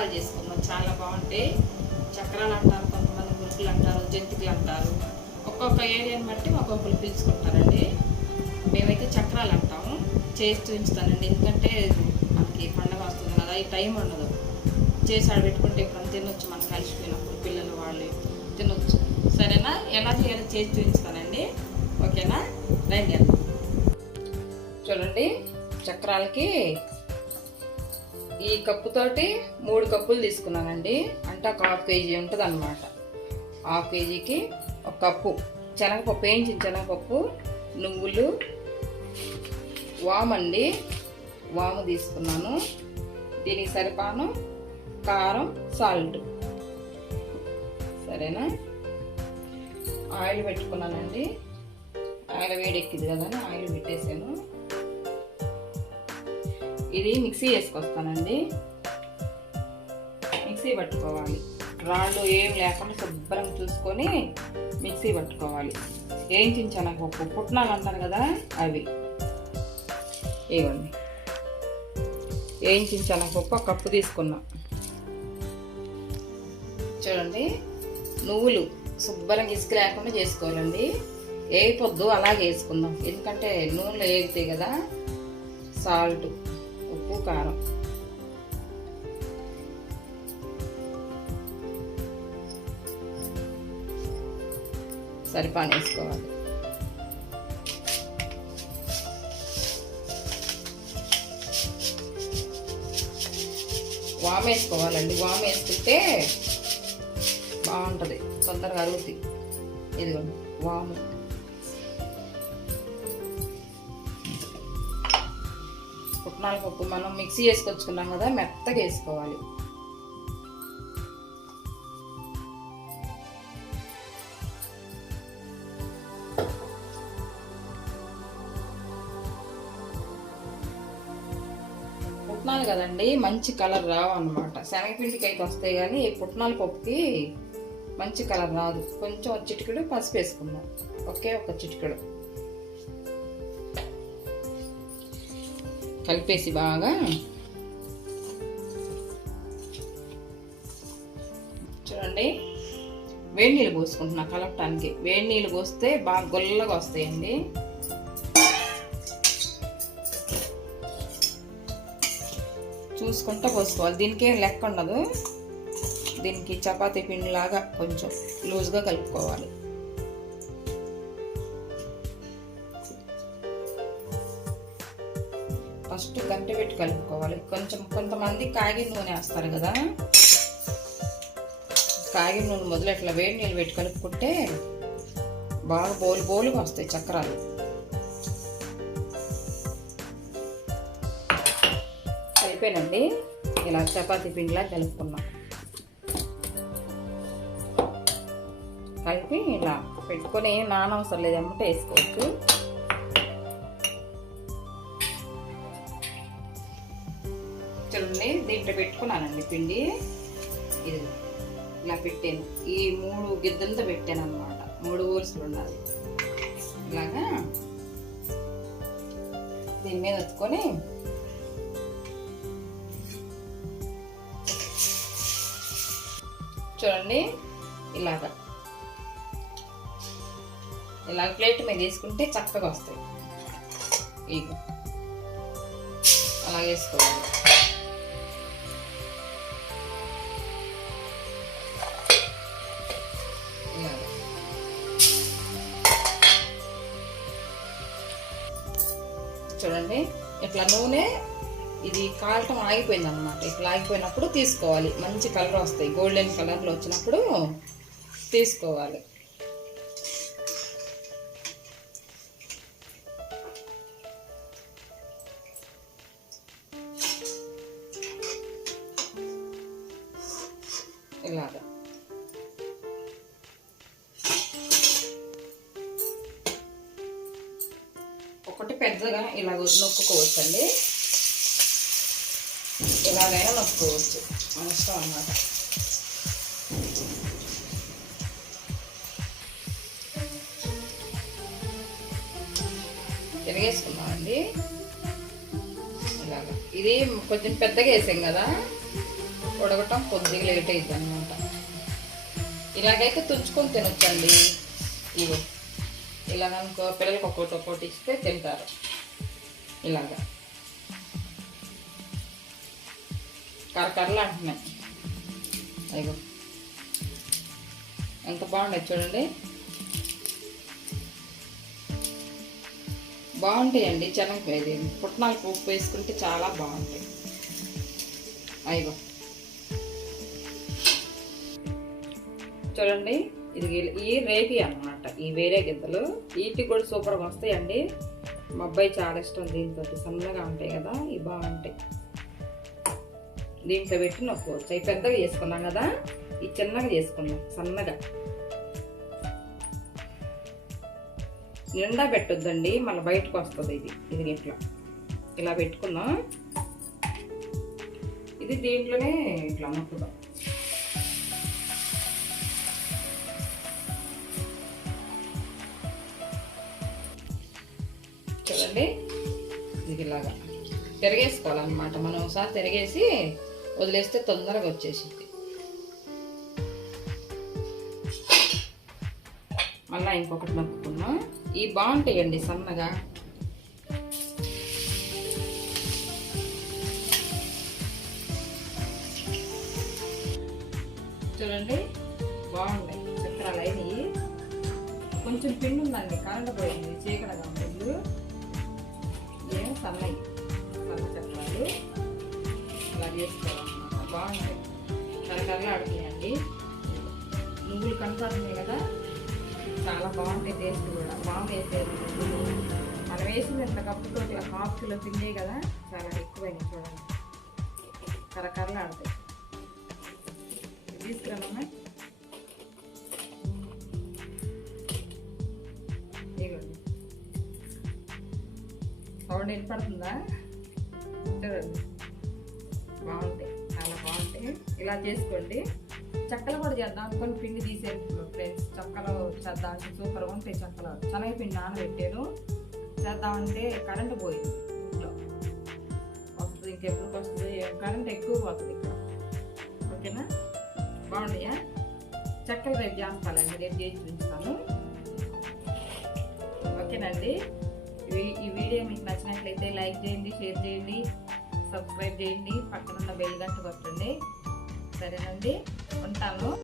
చక్రాలు చేసుకున్నాం. చాలా బాగుంటాయి. చక్రాలు అంటారు, కొంతమంది మురుకులు అంటారు, జంతికలు అంటారు. ఒక్కొక్క ఏరియాని బట్టి ఒక్కొక్కరు పిలుచుకుంటారండి. మేమైతే చక్రాలు అంటాము. చేసి చూపించుతానండి. ఎందుకంటే మనకి పండగ వస్తుంది కదా, ఈ టైం ఉండదు. చేసి ఆడబెట్టుకుంటే ఇప్పుడు తినొచ్చు, మనం కలిసిపోయినప్పుడు పిల్లలు వాళ్ళు తినొచ్చు. సరేనా? ఎలా చేయాలో చేసి చూపించుతానండి. ఓకేనా? రండి అన్న. చూడండి, చక్రాలకి ఈ కప్పుతోటి 3 కప్పులు తీసుకున్నానండి. అంటే ఒక 1/2 కేజీ ఉంటుంది అన్నమాట. 1/2 కేజీకి 1 కప్పు శనగపప్పు, వేయించిన శనగపప్పు, నువ్వులు, వామండి, వాము తీసుకున్నాను. దీనికి సరిపాను కారం, సాల్ట్. సరేనా? ఆయిల్ పెట్టుకున్నానండి. ఆయిల్ వేడెక్కింది కదా అని ఆయిల్ పెట్టేసాను. ఇది మిక్సీ వేసుకొస్తానండి. మిక్సీ పట్టుకోవాలి. రాళ్ళు ఏం లేకుండా శుభ్రంగా చూసుకొని మిక్సీ పట్టుకోవాలి. వేయించిన శనగపప్పు, పుట్నాలు అంటారు కదా, అవి ఇవ్వండి. వేయించిన శనగపప్పు 1 కప్పు తీసుకున్నా. చూడండి, నువ్వులు శుభ్రంగా ఇసుక లేకుండా చేసుకోవాలండి. వేయపొద్దు, అలాగే వేసుకుందాం. ఎందుకంటే నూనెలో వేగుతాయి కదా. సాల్ట్, ఉప్పు, కారం. సరిపాను వేసుకోవాలి. వాము వేసుకోవాలండి. వాము వేసుకుంటే బాగుంటుంది, తొందరగా అరుగుతాయి. ఇదిగోండి వాము. పుట్నాల పప్పు మనం మిక్సీ వేసుకొచ్చుకున్నాం కదా, మెత్తగా వేసుకోవాలి. పుట్నాలు కదండి, మంచి కలర్ రావు అన్నమాట. శనగపిండికి అయితే వస్తాయి కానీ పుట్నాల పప్పుకి మంచి కలర్ రాదు. కొంచెం చిటికెడు పసుపు వేసుకుందాం. ఒకే 1 చిటికెడు కలిపేసి బాగా చూడండి. వేడి నీళ్ళు పోసుకుంటున్నా కలపటానికి. వేడి నీళ్ళు పోస్తే బాగా గొల్లగా వస్తాయండి. చూసుకుంటూ పోసుకోవాలి. దీనికి ఏం లెక్క ఉండదు. దీనికి చపాతీ పిండిలాగా కొంచెం లూజ్గా కలుపుకోవాలి. ఫస్ట్ గంట పెట్టి కలుపుకోవాలి. కొంతమంది కాగిన నూనె వేస్తారు కదా, కాగిన నూనె మొదలు ఇట్లా వేడి నీళ్ళు పెట్టి కలుపుకుంటే బాగా బోలుగా వస్తాయి చక్రాలు. కలిపేనండి. ఇలా చపాతీ పిండిలా కలుపుకున్నాం. కలిపి ఇలా పెట్టుకొని నానవసరం లేదు, అమ్మటే వేసుకోవచ్చు. చూడండి, దీంట్లో పెట్టుకున్నానండి పిండి. ఇది ఇలా పెట్టాను. ఈ 3 గిద్దలతో పెట్టాను అన్నమాట. 3 ఊరుసులు ఉండాలి. ఇలాగా దీని మీద వచ్చుకొని చూడండి, ఇలాగ ప్లేట్ మీద వేసుకుంటే చక్కగా వస్తాయి. ఇక అలా వేసుకోవాలి. చూడండి, ఇట్లా నూనె ఇది కాలటం ఆగిపోయింది అన్నమాట. ఇట్లా ఆగిపోయినప్పుడు తీసుకోవాలి. మంచి కలర్ వస్తాయి. గోల్డెన్ కలర్లో వచ్చినప్పుడు తీసుకోవాలి. ఇలాగా ఒకటి పెద్దగా ఇలా నొక్కుకోవచ్చండి. ఎలాగైనా నొక్కుకోవచ్చు, మన ఇష్టం అన్నమాట. తిరిగేసుకున్నామండి. ఇలాగా ఇది కొంచెం పెద్దగా వేసాం కదా, ఉడకటం కొద్దిగా లేట్ అవుతుంది అనమాట. ఇలాగైతే తుంచుకొని తినొచ్చండి. ఇగో ఇలాగనుకో పిల్లలకి ఒక్కొక్కటి ఇస్తే తింటారు. ఇలాగా కరకరలు అంటున్నాయి. అయ్యో ఎంత బాగుండదు చూడండి. బాగుంటాయండి. ఇది పుట్నాల ఉప్పు వేసుకుంటే చాలా బాగుంటాయి. అయ్యో చూడండి, ఇది ఈ రేగి అన్నమాట. ఈ వేరే గిద్దలు వీటికి కూడా సూపర్గా వస్తాయండి. మా అబ్బాయి చాలా ఇష్టం దీంతో. సన్నగా ఉంటాయి కదా, ఇవి బాగుంటాయి. దీంట్లో పెట్టి నొక్కోవచ్చు. అవి పెద్దగా చేసుకున్నాం కదా, ఈ చిన్నగా చేసుకున్నాం సన్నగా. నిండా పెట్టొద్దండి, మళ్ళీ బయటకు వస్తుంది. ఇది ఇట్లా ఇలా పెట్టుకున్నాం. ఇది దీంట్లోనే ఇట్లా నొక్కుదాం. చూడండి, ఇది ఇలాగా తిరగేసుకోవాలన్నమాట. మనం ఒకసారి తిరగేసి వదిలేస్తే తొందరగా వచ్చేసింది. మళ్ళీ ఇంకొకటి నొక్కుకున్నాం. ఇవి బాగుంటాయండి సన్నగా. చూడండి బాగున్నాయి చక్రాలు అయినాయి. కొంచెం పిండి ఉందండి, కరెంట్ పోయింది, చీకటగా ఉంటుంది. ఏం సన్న చక్రాలు అలా చేసుకోవాలన్నమాట. బాగుంటాయి, కరకరలా ఆడుతున్నాయండి. నువ్వులు కనపడుతున్నాయి కదా, చాలా బాగుంటాయి. టేస్ట్ కూడా బాగా వేసేది. మనం వేసింది ఇంత కప్పుతో ఇలా ½ కిలో పిండే కదా, చాలా ఎక్కువైంది. చూడండి కరకరలా ఆడతాయి. తీసుకురామమ్మా. ఇవ్వండి, సౌండ్ వినపడుతుందా? చూడండి బాగుంటాయి, చాలా బాగుంటాయి. ఇలా చేసుకోండి. చక్కలు కూడా చేద్దాం అనుకొని పిండి తీసేయండి ఫ్రెండ్స్. చక్కలు చేద్దాం అంటే సూపర్గా ఉంటాయి చక్కలు. శనగపిండి నానబెట్టాను, చేద్దామంటే కరెంట్ పోయింది. ఇంట్లో వస్తుంది, ఇంకెప్పుడు వస్తుంది. కరెంట్ ఎక్కువ పోతుంది ఇక్కడ. ఓకేనా, బాగున్నాయా? చక్కలు రేపు చేస్తానండి, రేపు చేసి చూపిస్తాను. ఓకేనండి, ఈ వీడియో మీకు నచ్చినట్లయితే లైక్ చేయండి, షేర్ చేయండి, సబ్స్క్రైబ్ చేయండి, పక్కన ఉన్న బెల్ గంట కొట్టండి. సరేనండి, ఉంటాను.